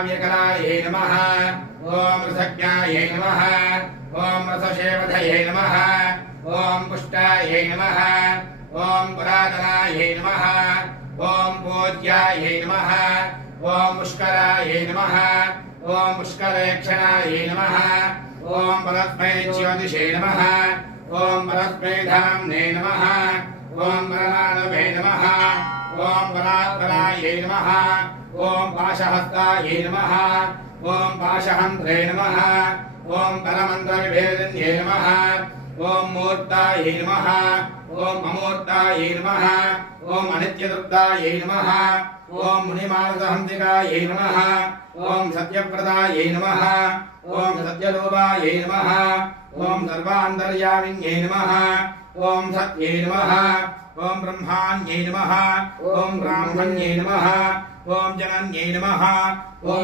व्यकलायै नमः ॐ रसज्ञायै नमः ॐ रसशेवधये नमः ॐ पुष्टायै नमः ॐ पुरातनायै नमः ॐ पूज्यायै नमः ॐ पुष्करायै नमः ॐ पुष्करेक्षणायै नमः ॐ परस्मै ज्योतिषे नमः ॐ परस्मै धाम्ने नमः ॐ परमाणवे नमः ॐ परात्परायै नमः ॐ पाशहस्तायै नमः ॐ पाशहन्त्रे नमः ॐ परमन्त्रविभेदन्ये नमः ॐ मूर्तायै नमः ॐ अमूर्तायै नमः ॐ अनित्यदुर्गायै नमः ॐ मुनिमानसहंसिकायै नमः ॐ सत्यप्रदायै नमः ॐ सत्यरूपायै नमः ॐ सर्वान्तर्यामिन्यै नमः ॐ सत्यै नमः ॐ ब्रह्माण्यै नमः ॐ ब्राह्मण्यै नमः ॐ जनन्यै नमः ॐ